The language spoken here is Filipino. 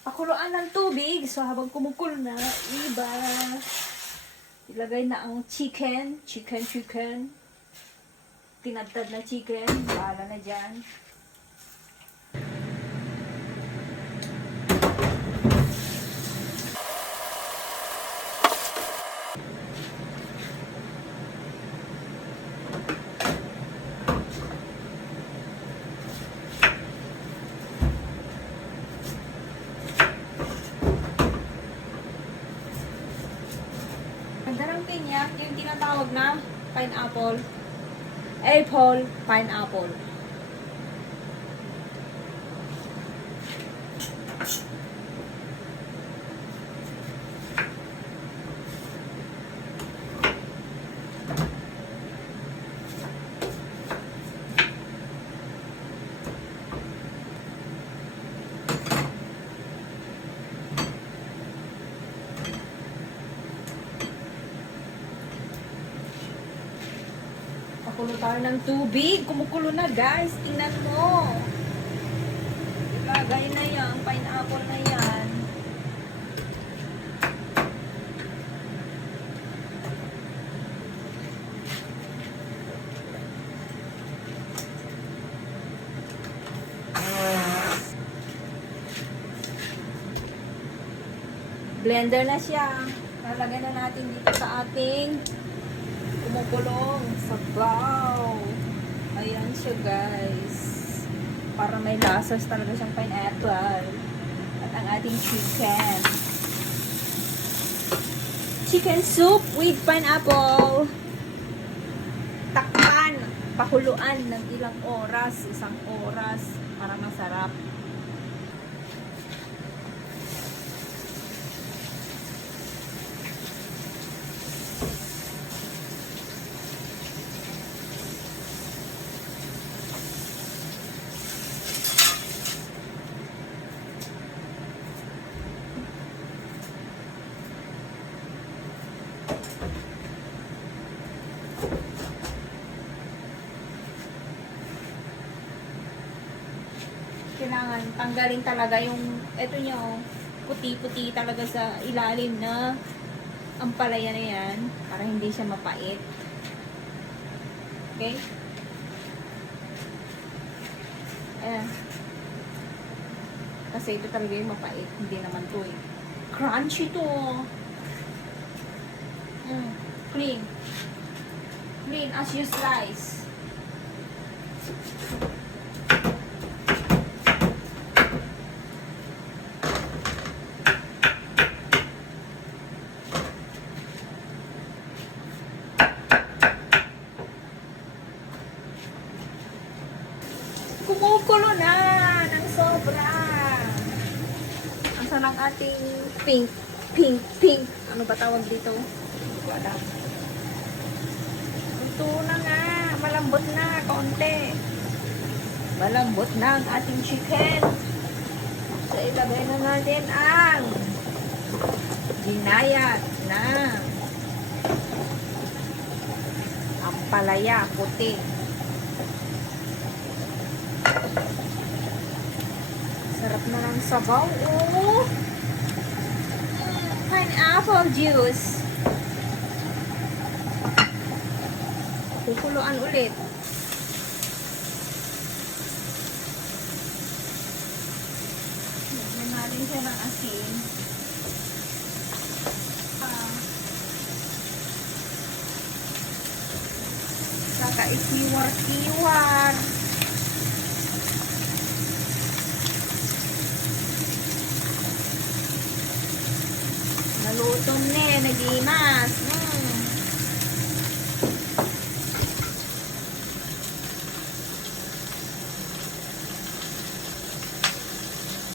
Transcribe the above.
Pakuluan ng tubig. So, habang kumukulo na, ilagay na ang chicken. Chicken. Tinadtad na chicken. Bahala na dyan. Darang pinya, yung tinatawag na pineapple. Pineapple. Pakulo tayo ng tubig. Kumukulo na, guys. Tingnan mo. Ilagay na yan. Pineapple na yan. Blender na siya. Lalagyan na natin dito sa ating kumukulong sabaw. Ayan siya, guys. Para may lasas talaga siyang pineapple. At ang ating chicken. Chicken soup with pineapple. Takpan. Pakuluan ng ilang oras. 1 oras. Para masarap. Kailangan tanggalin talaga yung eto nyo, puti-puti talaga sa ilalim na ampalaya na yan para hindi siya mapait. Okay? Ayan. Kasi ito talaga yung mapait. Hindi naman to eh. Crunchy to. Clean. Clean as you slice. Kumukulo na ng sobra. Ang sarang ating pink. Ano ba tawag dito? Hindi ko alam. Ito na nga. Malambot na. Kaunti. Malambot na ang ating chicken. So, ilagay na natin ang ginayat na ampalaya puti. Sarap na ng sabaw. Oh! Pineapple juice. Kukuluan ulit. Lagyan natin siya ng asin. Saka isiwar-iwar. Nalutong na, nagimas.